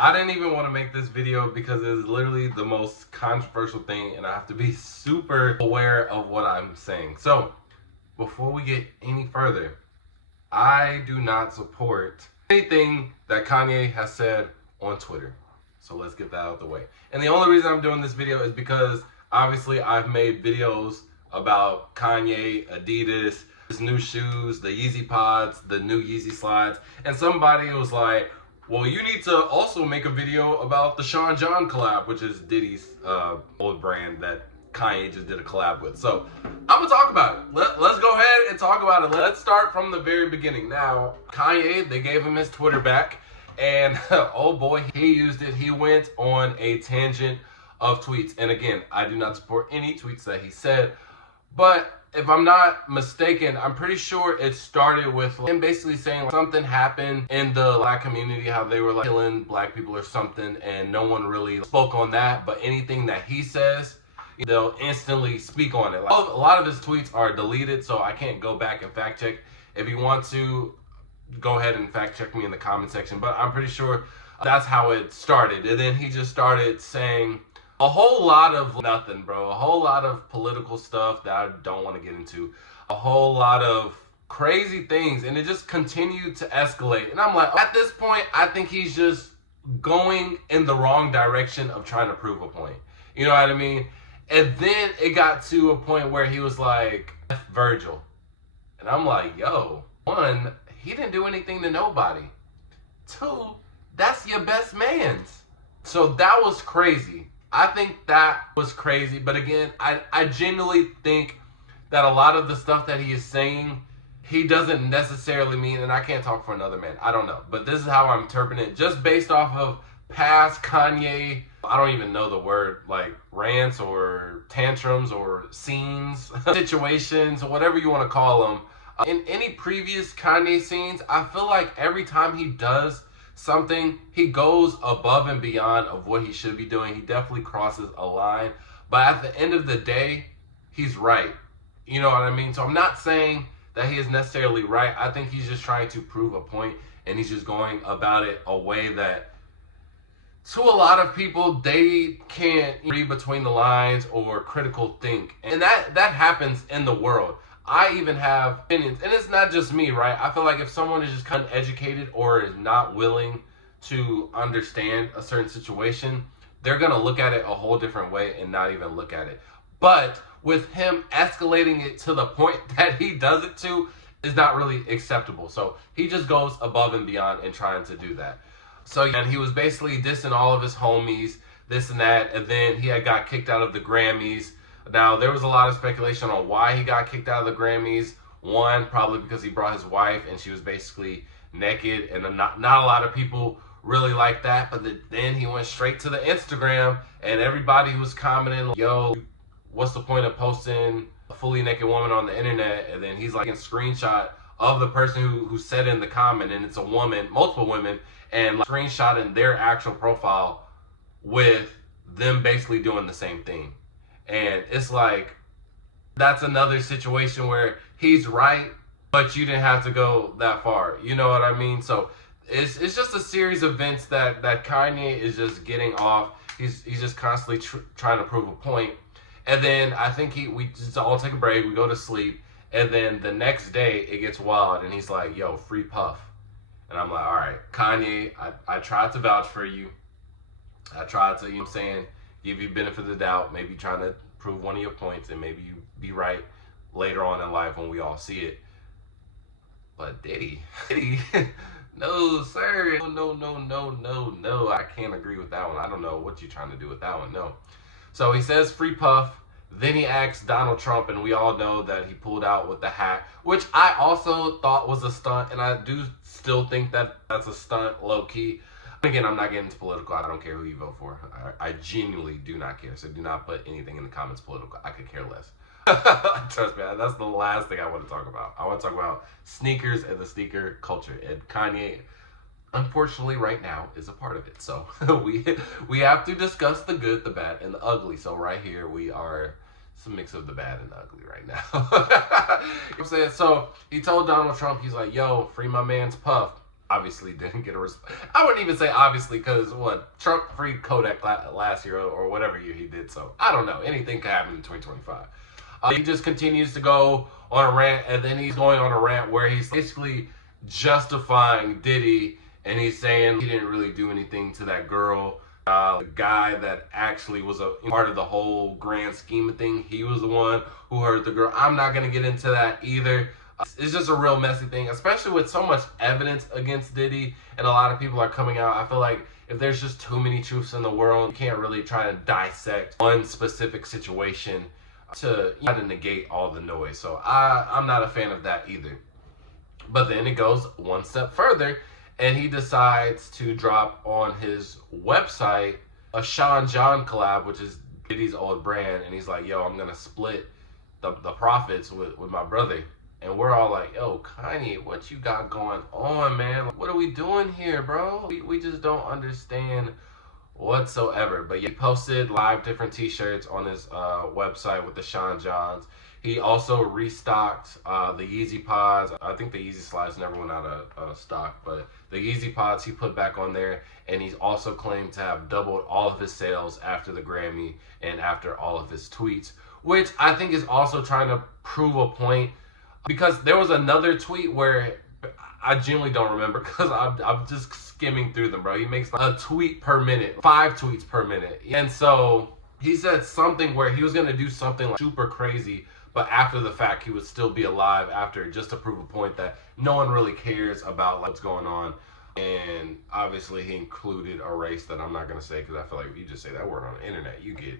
I didn't even want to make this video because it is literally the most controversial thing and I have to be super aware of what I'm saying. So, before we get any further, I do not support anything that Kanye has said on Twitter. So let's get that out of the way. And the only reason I'm doing this video is because obviously I've made videos about Kanye, Adidas, his new shoes, the Yeezy Pods, the new Yeezy Slides, and somebody was like, well, you need to also make a video about the Sean John collab, which is Diddy's old brand that Kanye just did a collab with. So I'm gonna talk about it. Let's go ahead and talk about it. Let's start from the very beginning. Now, Kanye, they gave him his Twitter back, and oh boy, he used it. He went on a tangent of tweets. And again, I do not support any tweets that he said, but if I'm not mistaken, I'm pretty sure it started with him basically saying something happened in the black community, how they were like killing black people or something, and no one really spoke on that. But anything that he says, they'll instantly speak on it. Like, a lot of his tweets are deleted, so I can't go back and fact check. If you want to, go ahead and fact check me in the comment section. But I'm pretty sure that's how it started. And then he just started saying a whole lot of nothing, bro. A whole lot of political stuff that I don't want to get into. A whole lot of crazy things. And it just continued to escalate. And I'm like, at this point, I think he's just going in the wrong direction of trying to prove a point. You know what I mean? And then it got to a point where he was like, F Virgil. And I'm like, yo, one, he didn't do anything to nobody. Two, that's your best man's. So that was crazy. I think that was crazy. But again, I genuinely think that a lot of the stuff that he is saying, he doesn't necessarily mean, and I can't talk for another man. I don't know. But this is how I'm interpreting it. Just based off of past Kanye, I don't even know the word, like rants or tantrums or scenes, situations, or whatever you want to call them. In any previous Kanye scenes, I feel like every time he does something, he goes above and beyond of what he should be doing. He definitely crosses a line. But at the end of the day, he's right. You know what I mean? So I'm not saying that he is necessarily right. I think he's just trying to prove a point, and he's just going about it a way that to a lot of people, they can't read between the lines or critical think. And that happens in the world. I even have opinions, and it's not just me, right? I feel like if someone is just kind of educated or is not willing to understand a certain situation, they're going to look at it a whole different way and not even look at it. But with him escalating it to the point that he does it to is not really acceptable. So he just goes above and beyond in trying to do that. So and he was basically dissing all of his homies, this and that, and then he had got kicked out of the Grammys. Now, there was a lot of speculation on why he got kicked out of the Grammys. One, probably because he brought his wife and she was basically naked, and not a lot of people really liked that. But then he went straight to the Instagram, and everybody was commenting, yo, what's the point of posting a fully naked woman on the internet? And then he's like a screenshot of the person who said in the comment, and it's a woman, multiple women, and like screenshotting their actual profile with them basically doing the same thing. And it's like, that's another situation where he's right, but you didn't have to go that far. You know what I mean? So it's just a series of events that Kanye is just getting off. He's just constantly trying to prove a point. And then I think we just all take a break, we go to sleep, and then the next day it gets wild, and he's like, yo, free Puff. And I'm like, all right, Kanye, I tried to vouch for you. I tried to, you know what I'm saying, give you benefit of the doubt, maybe trying to prove one of your points, and maybe you be right later on in life when we all see it. But Diddy, no sir, no, I can't agree with that one. I don't know what you're trying to do with that one, no. So he says free Puff, then he asks Donald Trump, and we all know that he pulled out with the hat, which I also thought was a stunt, and I do still think that that's a stunt, low-key. Again, I'm not getting into political. I don't care who you vote for. I genuinely do not care. So do not put anything in the comments political. I could care less. Trust me, that's the last thing I want to talk about. I want to talk about sneakers and the sneaker culture. And Kanye, unfortunately, right now is a part of it. So we have to discuss the good, the bad, and the ugly. So right here we are some mix of the bad and the ugly right now. You know what I'm saying? So he told Donald Trump, he's like, yo, free my man's Puff. obviously didn't get a response. I wouldn't even say obviously, because what, Trump freed Kodak last year or whatever year he did. So I don't know. Anything could happen in 2025. He just continues to go on a rant, and then he's going on a rant where he's basically justifying Diddy, and he's saying he didn't really do anything to that girl. The guy that actually was a part of the whole grand scheme of thing, he was the one who hurt the girl. I'm not going to get into that either. It's just a real messy thing, especially with so much evidence against Diddy, and a lot of people are coming out. I feel like if there's just too many truths in the world, you can't really try to dissect one specific situation to negate all the noise. So I'm not a fan of that either. But then it goes one step further, and he decides to drop on his website a Sean John collab, which is Diddy's old brand, and he's like, yo, I'm gonna split the profits with my brother. And we're all like, yo, Kanye, what you got going on, man? What are we doing here, bro? We just don't understand whatsoever. But he posted live different t-shirts on his website with the Sean Johns. He also restocked the Yeezy Pods. I think the Yeezy Slides never went out of stock, but the Yeezy Pods he put back on there, and he's also claimed to have doubled all of his sales after the Grammy and after all of his tweets, which I think is also trying to prove a point, because there was another tweet where I genuinely don't remember, because I'm just skimming through them, bro. He makes like a tweet per minute, 5 tweets per minute. And so he said something where he was going to do something like super crazy, but after the fact, he would still be alive after, just to prove a point that no one really cares about what's going on. And obviously he included a race that I'm not going to say, because I feel like if you just say that word on the internet, you get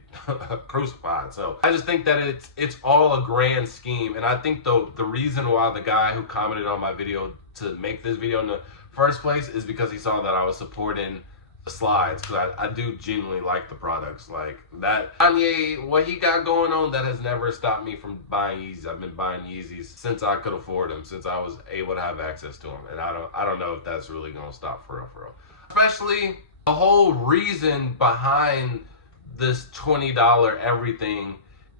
crucified. So I just think that it's all a grand scheme. And I think the reason why the guy who commented on my video to make this video in the first place is because he saw that I was supporting the slides, because I do genuinely like the products. Like that Kanye, what he got going on, that has never stopped me from buying Yeezys. I've been buying Yeezys since I could afford them, since I was able to have access to them, and I don't know if that's really gonna stop for real. Especially the whole reason behind this $20 everything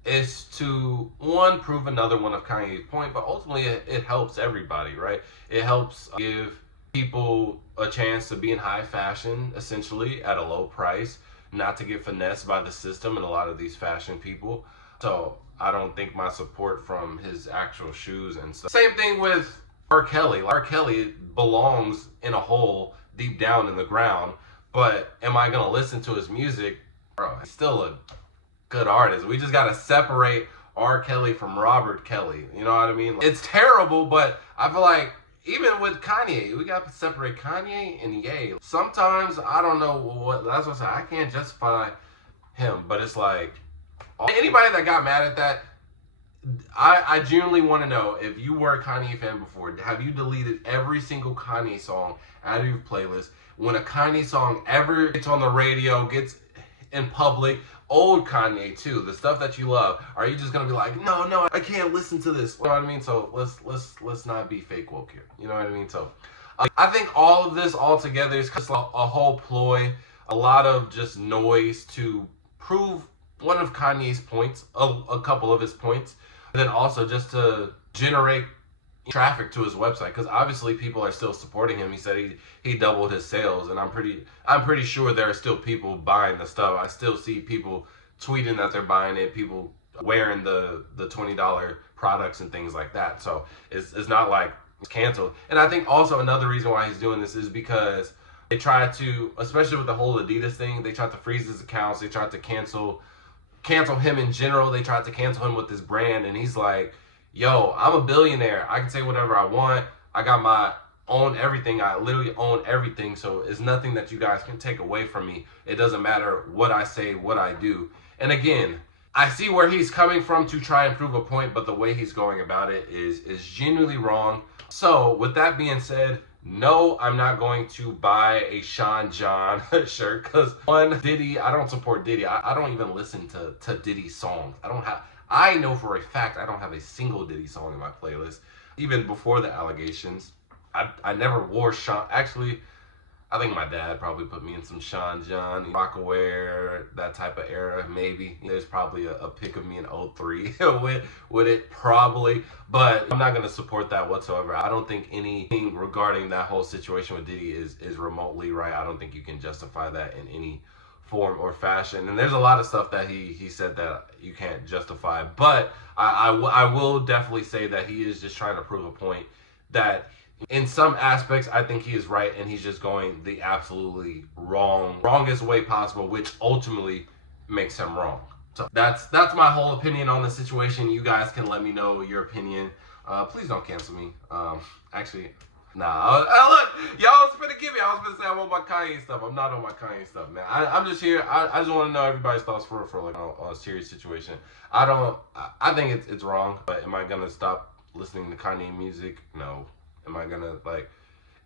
is to, one, prove another one of Kanye's point, but ultimately it helps everybody, right? It helps give people a chance to be in high fashion, essentially at a low price, not to get finessed by the system and a lot of these fashion people. So I don't think my support from his actual shoes and stuff. Same thing with R. Kelly. R. Kelly belongs in a hole deep down in the ground, but am I gonna listen to his music? Bro, he's still a good artist. We just gotta separate R. Kelly from Robert Kelly. You know what I mean? It's terrible, but I feel like even with Kanye, we got to separate Kanye and Ye. Sometimes, I don't know what, that's what I say, I can't justify him, but it's like, anybody that got mad at that, I genuinely want to know, if you were a Kanye fan before, have you deleted every single Kanye song out of your playlist? When a Kanye song ever gets on the radio, gets in public, old Kanye too, the stuff that you love, are you just gonna be like, no, I can't listen to this? You know what I mean? So let's not be fake woke here. You know what I mean? So I think all of this all together is just a whole ploy, a lot of just noise to prove one of Kanye's points, a couple of his points, and then also just to generate traffic to his website, because obviously people are still supporting him. He said he doubled his sales, and I'm pretty sure there are still people buying the stuff. I still see people tweeting that they're buying it, people wearing the $20 products and things like that. So it's not like it's canceled. And I think also another reason why he's doing this is because they tried to, especially with the whole Adidas thing, they tried to freeze his accounts, they tried to cancel him in general, they tried to cancel him with his brand, and he's like, yo, I'm a billionaire. I can say whatever I want. I got my own everything. I literally own everything. So it's nothing that you guys can take away from me. It doesn't matter what I say, what I do. And again, I see where he's coming from to try and prove a point, but the way he's going about it is genuinely wrong. So with that being said, no, I'm not going to buy a Sean John shirt, because one, Diddy, I don't support Diddy. I don't even listen to Diddy songs. I know for a fact I don't have a single Diddy song in my playlist. Even before the allegations, I never wore Sean. Actually, I think my dad probably put me in some Sean John, Rockaware, that type of era, maybe. There's probably a pic of me in '03 with it, probably. But I'm not going to support that whatsoever. I don't think anything regarding that whole situation with Diddy is remotely right. I don't think you can justify that in any form or fashion. And there's a lot of stuff that he said that you can't justify. But I will definitely say that he is just trying to prove a point that in some aspects, I think he is right, and he's just going the absolutely wrongest way possible, which ultimately makes him wrong. So that's my whole opinion on the situation. You guys can let me know your opinion. Please don't cancel me. Actually, nah. Look, y'all was finna give me. I was gonna say I'm on my Kanye stuff. I'm not on my Kanye stuff, man. I'm just here. I just want to know everybody's thoughts for like a serious situation. I think it's wrong, but am I gonna stop listening to Kanye music? No. Am I gonna like,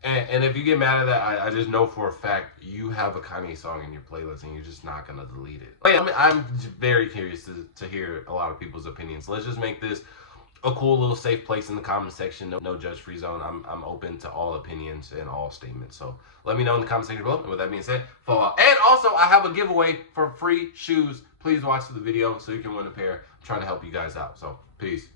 and if you get mad at that, I just know for a fact you have a Kanye song in your playlist and you're just not gonna delete it. But yeah, I'm very curious to hear a lot of people's opinions. Let's just make this a cool little safe place in the comment section. No judge free zone. I'm open to all opinions and all statements. So let me know in the comment section below. And with that being said, follow. And also I have a giveaway for free shoes. Please watch the video so you can win a pair. I'm trying to help you guys out. So peace.